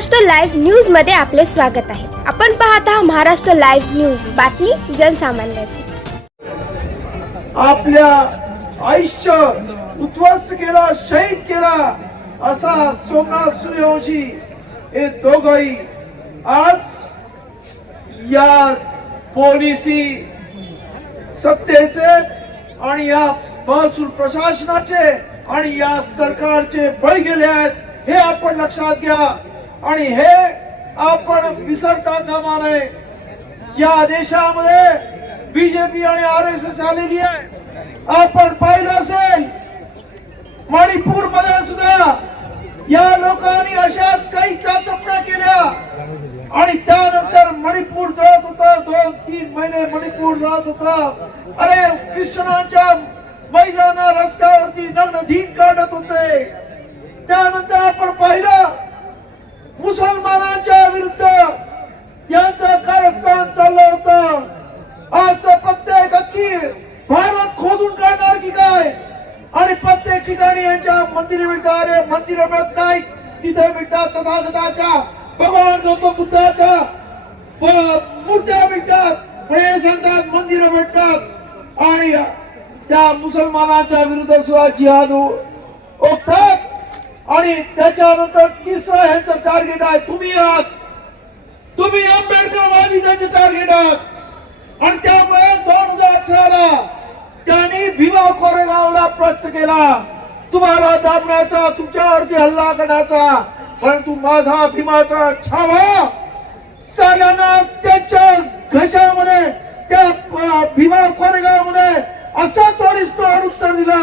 Maharashtra live न्यूजमध्ये आपले स्वागत आहे. आपण पाहत आहात महाराष्ट्र लाईव्ह न्यूज. बातमी जनसामान्याची. आपल्या आयुष्य उद्ध्वस्त केला शहीद केला असा सोमनाथ सूर्यवंशी हे दोघही आज या पोलिसी सत्तेचे आणि या महसूल प्रशासनाचे आणि या सरकारचे बळी गेले आहेत हे आपण लक्षात घ्या. आणि हे आपण विसरता कामा नये या देशामध्ये बीजेपी आणि आर एस एस आलेली आहे. आपण पाहिलं असेल मणिपूरमध्ये सुद्धा या लोकांनी अशाच काही चाचपण्या केल्या. आणि त्यानंतर मणिपूर जळत होता. दोन तीन महिने मणिपूर जळत होता. अरे कृष्णांच्या महिलांना रस्त्यावरती नग्न धीन काढत होते. त्यानंतर आपण पाहिलं मुसलमानांच्या विरुद्ध यांचं कारस्थान चाललं होतं. आज तर प्रत्येक भारत खोदून काढणार की काय? आणि प्रत्येक ठिकाणी यांच्या मंदिर मिळतात मंदिर मिळत नाही तिथे मिळतात तथागताच्या भगवान गौतम बुद्धाच्या व- मूर्त्या मिळतात हे सांगतात मंदिर भेटतात. आणि त्या मुसलमानाच्या विरुद्ध सुद्धा जिहाद ओ- ओकतात. आणि त्याच्यानंतर तिसरं ह्याचं टार्गेट आहे. तुम्ही आहात. तुम्ही आंबेडकरवादी त्याचे टार्गेट आहात. आणि त्यामुळे दोन हजार अठराला त्यांनी भीमा कोरेगावला प्रयत्न केला. तुम्हाला दाबण्याचा तुमच्यावरती हल्ला करण्याचा परंतु माझा भीमाचा छावा सगळ्यांना त्यांच्या घशामध्ये त्या भीमा कोरेगावमध्ये असा तोडीस उत्तर दिला.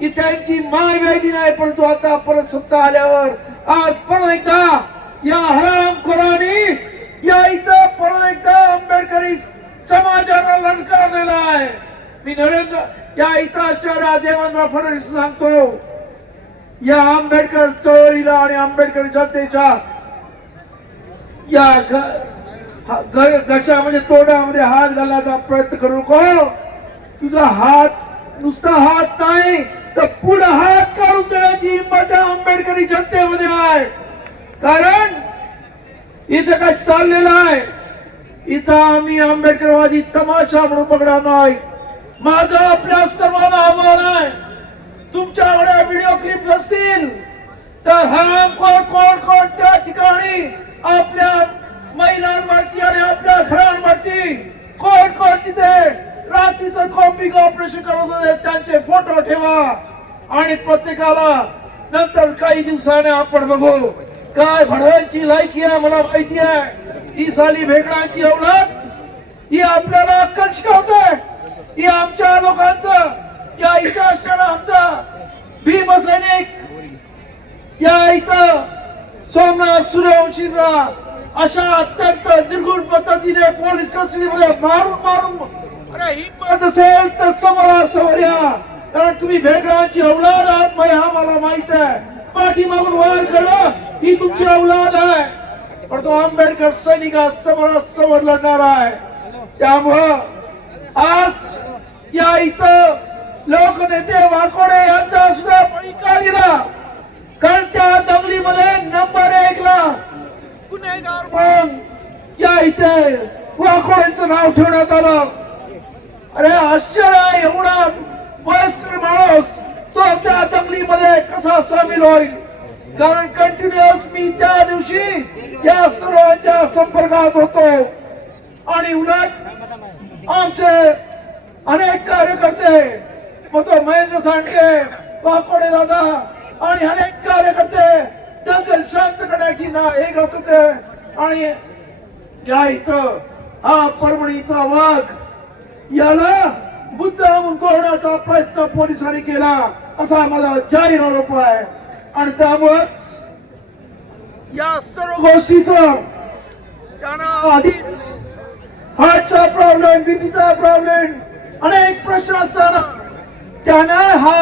की त्यांची माय वेगळी नाही परंतु आता परत सत्ता आल्यावर आज परत एकदा या हरामखोराने या इथं परत एकदा आंबेडकरी समाजाला ललकारलेला आहे मी नरेंद्र या इथं असणाऱ्या देवेंद्र फडणवीस सांगतो या आंबेडकर चळवळीला आणि आंबेडकर जनतेच्या या घ- घशा म्हणजे तोंडामध्ये हात घालण्याचा प्रयत्न करू नको. तुझा हात नुसता हात नाही तर पुढे हात काढून देण्याची हिंमत आंबेडकरी जनतेमध्ये आहे. कारण इथं काय चाललेलं आहे. इथं आम्ही आंबेडकरवादी तमाशा म्हणून बघणार नाही. माझं आपल्या सर्वांना आव्हान आहे. तुमच्याकडे व्हिडिओ क्लिप असतील तर हा कोण कोण कोण त्या ठिकाणी आपल्या महिलांवरती आणि आपल्या घरांवरती कोण कोण तिथे रात्रीचं कॉम्बिंग ऑपरेशन करत होते त्यांचे फोटो ठेवा. आणि प्रत्येकाला नंतर काही दिवसाने आपण बघू. काय भडव्यांची लायकी आहे मला माहिती आहे. ही साली भेटण्याची अवलाद ही आपल्याला अक्कल शिकवते ही आमच्या लोकांचं या इथं असणारा आमचा भीमसैनिक या इथं सोमनाथ सूर्यवंशीला अशा अत्यंत निर्गुण पद्धतीने पोलीस कस्टडीमध्ये मारून मारून असेल तर समोरा समोर कारण तुम्ही भेटण्याची अवलाद आहात माही हा मला माहीत आहे. पाठीमागून वार करणं ही तुमची अवलाद आहे. पण तो आंबेडकर सैनिका समोरा समोर लढणार आहे. त्यामुळं आज या इथं लोकनेते वाकोडे यांचा सुद्धा बळीका गेला? कारण त्या दंगलीमध्ये नंबर एक ला गुन्हेगार पण या इथे वाकोड्यांचं नाव ठेवण्यात आलं. अरे आश्चर्य आहे एवढा वयस्कर माणूस तो त्या दंगलीमध्ये कसा सामील होईल? कारण कंटिन्युअस मी त्या दिवशी या सर्वांच्या संपर्कात होतो. आणि उलट आमचे अनेक कार्यकर्ते मग तो महेंद्र सांडके वाकोडे दादा आणि अनेक कार्यकर्ते दंगल शांत करण्याची ना हे करत होते. आणि या इथं हा परभणीचा वाघ याला मुद्दाम कोरण्याचा प्रयत्न पोलिसांनी केला. असा माझा जाहीर आरोप आहे. आणि त्यामुळेच या सर्व गोष्टीच त्यांना आधीच हार्टचा प्रॉब्लेम बीपीचा प्रॉब्लेम अनेक प्रश्न असताना त्यानं हा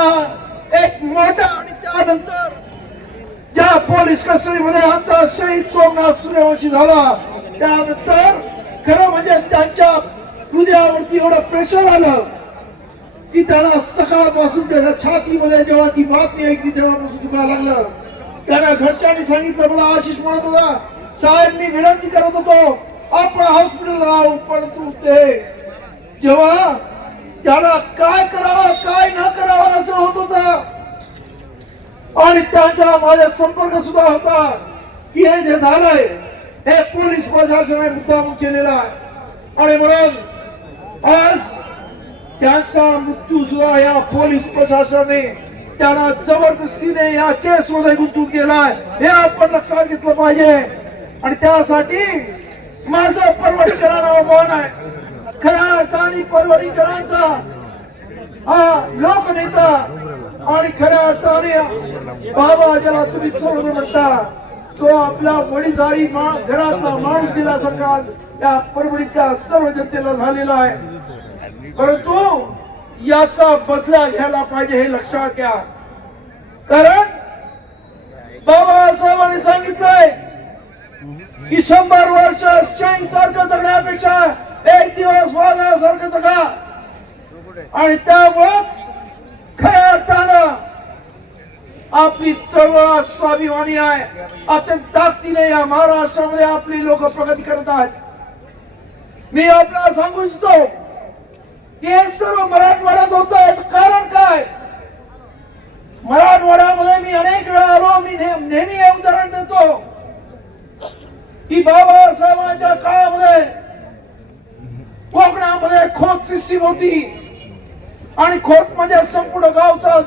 एक मोठा आणि त्यानंतर ज्या पोलीस कस्टडीमध्ये आमचा शहीद सोमनाथ सूर्यवंशी झाला त्यानंतर खरं म्हणजे त्यांच्या हृदयावरती एवढं प्रेशर आलं की त्याला सकाळपासून त्याच्या छातीमध्ये जेव्हा ती बातमी ऐकली तेव्हापासून दुखायला लागलं. त्यांना घरच्यांनी सांगितलं मला आशिष म्हणत होता साहेब मी विनंती करत होतो आपण हॉस्पिटलला जाऊ परंतु ते जेव्हा त्याला काय करावं काय न करावं असं होत होतं आणि त्यांचा माझ्या संपर्क सुद्धा होता की हे जे झालंय हे पोलीस प्रशासनाने मुद्दाम केलेला आहे. आणि म्हणून आज त्यांचा मृत्यू सुद्धा या पोलीस प्रशासनाने त्यांना जबरदस्तीने या केस मध्ये गुंतून केलाय हे आपण लक्षात घेतलं पाहिजे. आणि त्यासाठी माझं परवडीकरांना आव्हान आहे. खऱ्या अर्थाने परवडीकरांचा हा लोकनेता आणि खऱ्या अर्थाने बाबा ज्याला तुम्ही सोडून म्हणता तो आपला वडीलधारी मा- घरातला माणूस दिला सकाळ या परभणीच्या सर्व जनतेला झालेला आहे. परंतु याचा बदला घ्यायला पाहिजे हे लक्षात घ्या. कारण बाबासाहेबांनी सांगितलंय की शंभर वर्ष चैन सारखं जगण्यापेक्षा एक दिवस वाघासारखं जगा. आणि त्यामुळेच खऱ्या अर्थानं आपली चळवळ स्वाभिमानी आहे. अत्यंत ताकदीने या महाराष्ट्रामध्ये आपली लोक प्रगती करत आहेत. मी आपल्याला सांगू इच्छितो की हे सर्व मराठवाड्यात होतं. याचं कारण काय? मराठवाड्यामध्ये मी अनेक वेळा आलो. मी नेहमी हे उदाहरण देतो की बाबासाहेबांच्या काळामध्ये कोकणामध्ये खोत सिस्टीम होती. आणि खोत म्हणजे संपूर्ण गावचा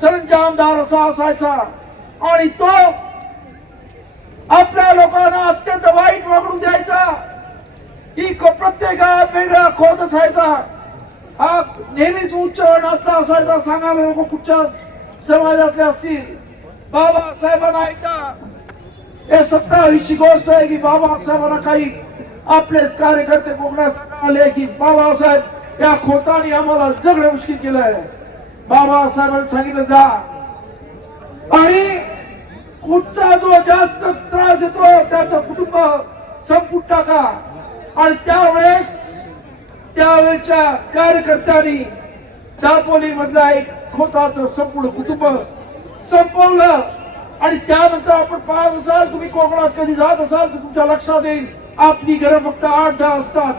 सरंजाम सरंजामदार असा असायचा. आणि तो आपल्या लोकांना अत्यंत वाईट वागणूक द्यायचा. ही प्रत्येकात वेगळा खोत असायचा. हा नेहमीच उच्च वर्णातला असायचा. सांगायला लोक कुठच्या समाजातले असतील. बाबासाहेबांना ऐका. हे सत्तावीसची गोष्ट आहे की बाबासाहेबांना काही आपलेच कार्यकर्ते कोकणात आले की बाबासाहेब या खोताने आम्हाला जगणं मुश्किल केलं आहे बाबासाहेबांनी सांगितलं जा. आणि कुठचा जो जास्त त्रास येतो त्याचं कुटुंब संपुट टाका. आणि त्यावेळेस त्यावेळेच्या कार्यकर्त्यांनी दापोली मधला एक खोताचं संपूर्ण कुटुंब संपवलं. आणि त्यानंतर आपण पाहत असाल तुम्ही कोकणात कधी जात असाल तर तुमच्या लक्षात येईल आपली घरं फक्त आठ दहा असतात.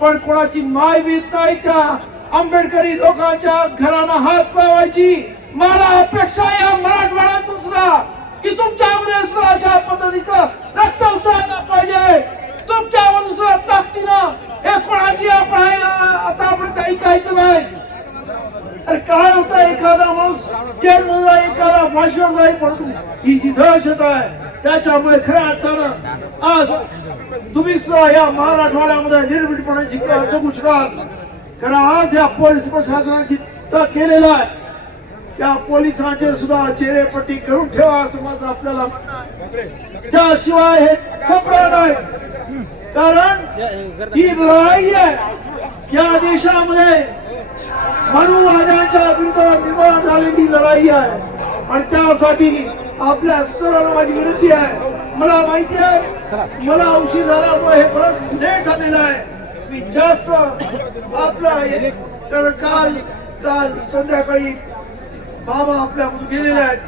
पण कोणाची माय भीत नाही त्या आंबेडकरी लोकांच्या घरांना हात लावायची मला अपेक्षा या मराठवाड्यातून सुद्धा की तुमच्यामध्ये सुद्धा अशा पद्धतीचं रक्त उचलायला पाहिजे. तुमच्यावर सुद्धा ताकदीनं हे कोणाची आपण आता आपण काही काहीच नाही. अरे काय होतं एखादा माणूस जेलमधला एखादा फाशीवर जाईल परंतु ही जी दहशत आहे त्याच्यामुळे खऱ्या अर्थानं आज तुम्ही सुद्धा या मराठवाड्यामध्ये निर्भीडपणे जिंकला जगू शकाल. कारण आज या पोलीस प्रशासनाने जितकं केलेलं आहे. त्या पोलिसांचे सुद्धा चेहरेपट्टी करून ठेवा असं मात्र आपल्याला म्हणणं आहे. त्याशिवाय हे संपणार नाही. कारण ही लढाई आहे. या देशामध्ये मनुवाद्यांच्या विरुद्ध निर्माण झालेली लढाई आहे. आणि त्यासाठी आपल्या सर्वांना माझी विनंती आहे. मला माहिती आहे मला उशीर झाल्यामुळे हे बरंच लेट झालेलं आहे. मी जास्त आपलं हे- कारण काल काल संध्याकाळी बाबा आपल्याकडून गेलेले आहेत.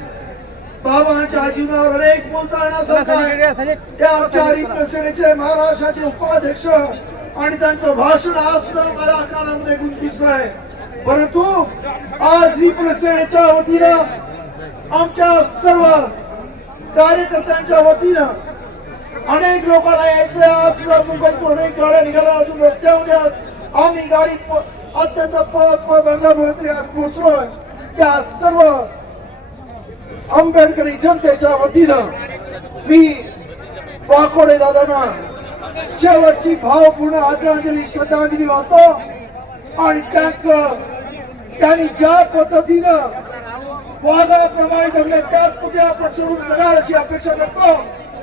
बाबांच्या जीवनावर अनेक बोलता येण्यासारखं आहे ते आमच्या रिप्रेसेंटेचे महाराष्ट्राचे उपाध्यक्ष आणि त्यांचं भाषण आज सुद्धा मला कानामध्ये गुंतवित आहे परंतु आज रिप्रेसेंटेच्या वतीनं आमच्या सर्व कार्यकर्त्यांच्या वतीनं अनेक लोकांना यायचं आज सुद्धा मुंबईतून अनेक गाड्या निघाल्या. अजून रस्त्यामध्ये आहेत. आम्ही गाडी अत्यंत पळत पळत आणल्यामुळे तरी आज पोहोचलोय. त्या सर्व आंबेडकरी जनतेच्या वतीनं मी वाकोडे दादांना शेवटची भावपूर्ण आदरांजली श्रद्धांजली वाहतो. आणि त्याच त्यांनी ज्या पद्धतीनं वादाप्रमाणे जगले त्याच कुठे आपण सोडून जगाल अशी अपेक्षा करतो?